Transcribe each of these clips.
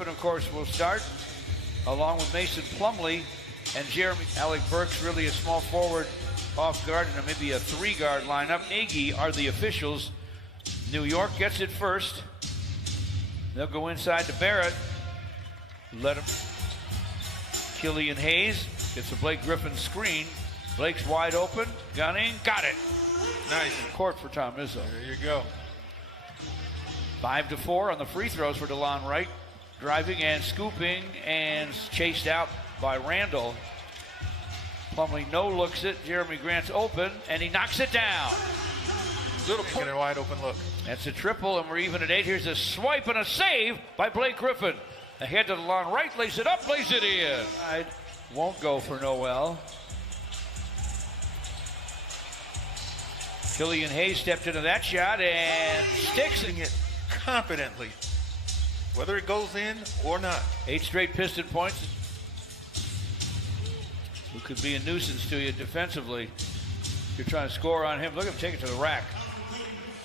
Griffin, of course, will start, along with Mason Plumlee and Jeremy. Alec Burks really a small forward off guard and maybe a 3-guard lineup. Nagy are the officials. New York gets it first. They'll go inside to Barrett. Let him. Killian Hayes gets a Blake Griffin screen. Blake's wide open. Gunning. Got it. Nice. Court for Tom Izzo. There you go. 5-4 on the free throws for DeLon Wright. Driving and scooping and chased out by Randall. Plumlee no-looks it. Jeremy Grant's open, and he knocks it down. Little point and a wide open look. That's a triple, and we're even at 8. Here's a swipe and a save by Blake Griffin. Ahead to DeLon Wright, lays it up, lays it in. Won't go for Noel. Killian Hayes stepped into that shot and sticks it confidently, whether it goes in or not. 8 straight Piston points. Who could be a nuisance to you defensively if you're trying to score on him. Look at him take it to the rack.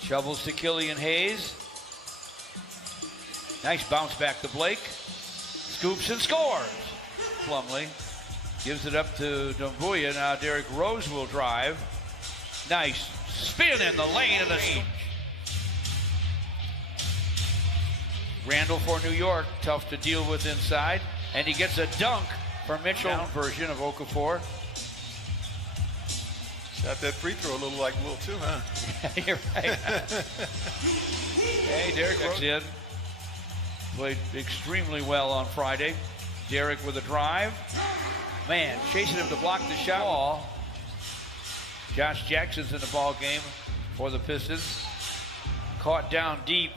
Shovels to Killian Hayes. Nice bounce back to Blake. Scoops and scores. Plumlee gives it up to Dumbuya. Now Derrick Rose will drive. Nice spin in the lane of the Randall for New York, tough to deal with inside, and he gets a dunk for Mitchell. Version of Okafor. Shot that free throw a little like Will too, huh? You're right. Hey, Derrick Rose in. Played extremely well on Friday. Derrick with a drive. Man, chasing him to block the shot. Ball. Josh Jackson's in the ball game for the Pistons. Caught down deep.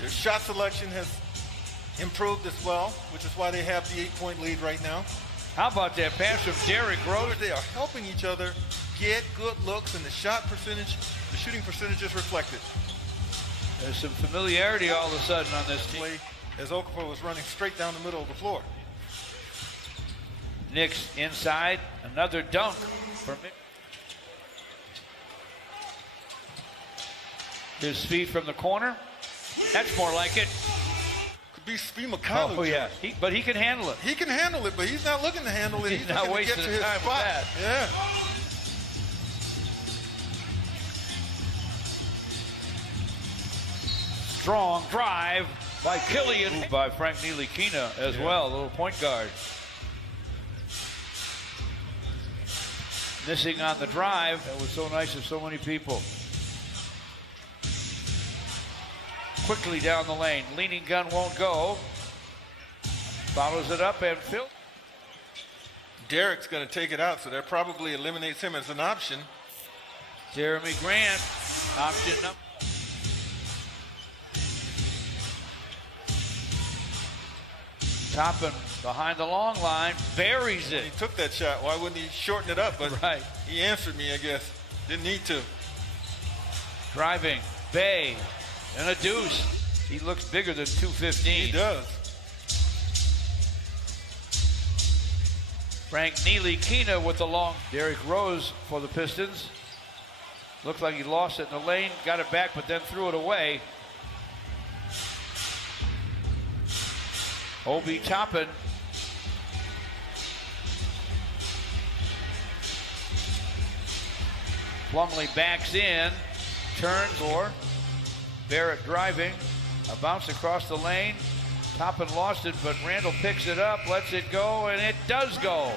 Their shot selection has improved as well, which is why they have the 8-point lead right now. How about that pass from Derrick Rose? They are helping each other get good looks, and the shot percentage, the shooting percentage is reflected. There's some familiarity all of a sudden on this team. As Okafor was running straight down the middle of the floor. Knicks inside, another dunk for Mick. His feet from the corner. That's more like it. Could be Svi Mykhailiuk. Oh yeah, but he can handle it. He can handle it, but he's not looking to handle it. He's not wasting to get to his time spot. with that. Yeah. Strong drive by Killian. By Frank Ntilikina as well, a little point guard. Missing on the drive. That was so nice of so many people. Quickly down the lane. Leaning gun won't go. Follows it up and Phil. Derrick's going to take it out, so that probably eliminates him as an option. Jeremy Grant, option number. Toppin behind the long line, buries it. He took that shot. Why wouldn't he shorten it up? But right. He answered me, I guess. Didn't need to. Driving, Bay, and a deuce. He looks bigger than 215. He does. Frank Ntilikina with the long. Derrick Rose for the Pistons. Looked like he lost it in the lane, got it back, but then threw it away. Obi Toppin. Plumlee backs in, turns or Barrett driving, a bounce across the lane. Toppin lost it, but Randall picks it up, lets it go, and it does go.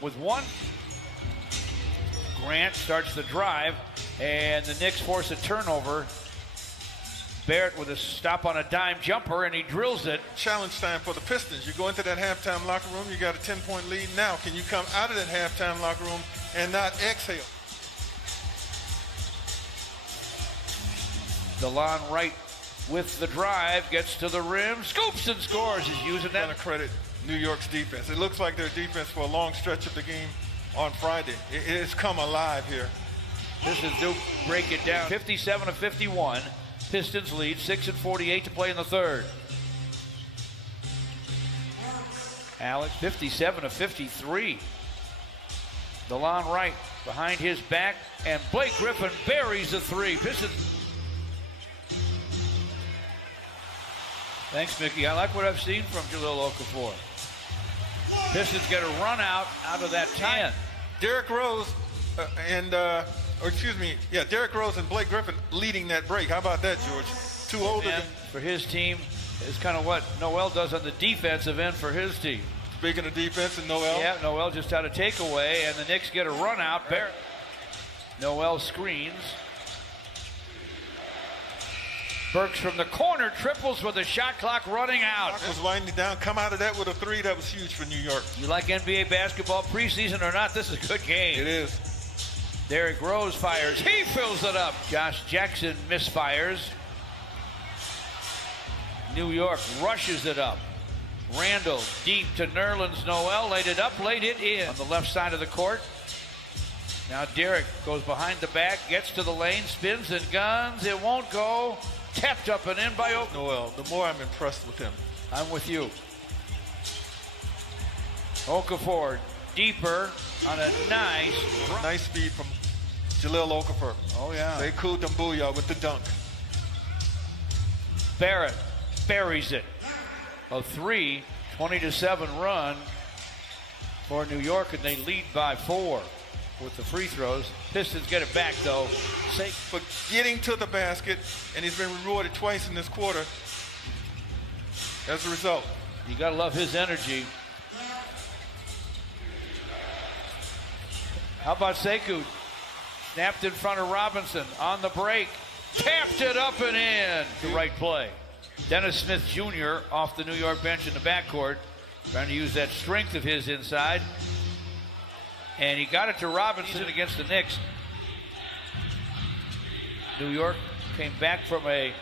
With one, Grant starts the drive, and the Knicks force a turnover. Barrett with a stop on a dime jumper, and he drills it. Challenge time for the Pistons. You go into that halftime locker room, you got a 10-point lead. Now, can you come out of that halftime locker room and not exhale? DeLon Wright with the drive, gets to the rim, scoops and scores. He's using that. I'm going to credit New York's defense. It looks like their defense for a long stretch of the game on Friday. It has come alive here. This is Duke break it down. 57-51. Pistons lead, 6:48 to play in the third. Alex, 57-53. DeLon Wright behind his back, and Blake Griffin buries the three. Pistons. Thanks, Mickey. I like what I've seen from Jahlil Okafor. Pistons get a run out of that 10. Derrick Rose Derrick Rose and Blake Griffin leading that break. How about that, George? Too older for his team is kind of what Noel does on the defensive end for his team. Speaking of defense and Noel. Yeah, Noel just had a takeaway, and the Knicks get a run out. Barrett. Noel screens. Burks from the corner triples with the shot clock running out. Was winding down. Come out of that with a three. That was huge for New York. You like NBA basketball preseason or not? This is a good game. It is. Derrick Rose fires. He fills it up. Josh Jackson misfires. New York rushes it up. Randall deep to Nerlens Noel. Laid it up, laid it in. On the left side of the court. Now Derrick goes behind the back, gets to the lane, spins and guns. It won't go. Tapped up and in by Noel. The more I'm impressed with him. I'm with you. Okafor deeper on a nice speed from Jahlil Okafor. Oh yeah. Sekou Doumbouya with the dunk. Barrett buries it. A 20-7 run for New York, and they lead by 4 with the free throws. Pistons get it back though. For getting to the basket, and he's been rewarded twice in this quarter as a result. You gotta love his energy. How about Sekou? Snapped in front of Robinson on the break. Tapped it up and in. The right play. Dennis Smith Jr. off the New York bench in the backcourt, trying to use that strength of his inside. And he got it to Robinson against the Knicks. New York came back from a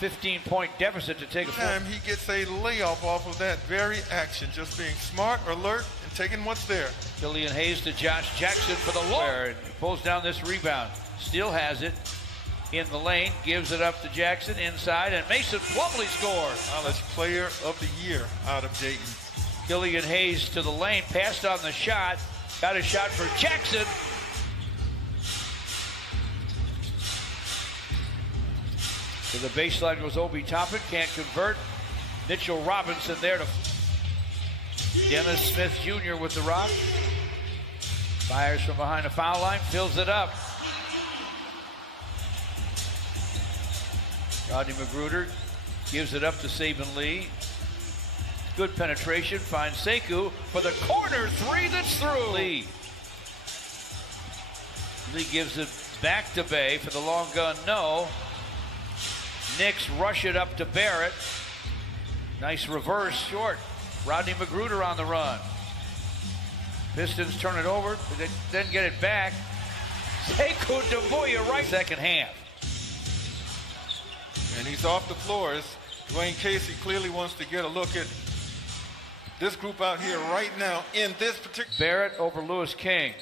15-point deficit to take a time he gets a layoff off of that very action, just being smart, alert, and taking what's there. Killian Hayes to Josh Jackson for the low. Pulls down this rebound. Still has it in the lane. Gives it up to Jackson inside, and Mason Plumlee scores. College Player of the Year out of Dayton. Killian Hayes to the lane. Passed on the shot. Got a shot for Jackson. To the baseline goes Obi Toppin. Can't convert. Mitchell Robinson there to Dennis Smith Jr. with the rock. Fires from behind the foul line. Fills it up. Rodney Magruder gives it up to Saban Lee. Good penetration. Finds Sekou for the corner 3 that's through. Lee gives it back to Bay for the long gun. No. Knicks rush it up to Barrett. Nice reverse short. Rodney Magruder on the run. Pistons turn it over, then get it back. Sekou Doumbouya right second half. And he's off the floor. Dwayne Casey clearly wants to get a look at this group out here right now in this particular. Barrett over Lewis King.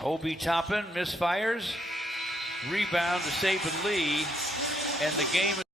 Obi Toppin misfires. Rebound to Saban Lee. And the game is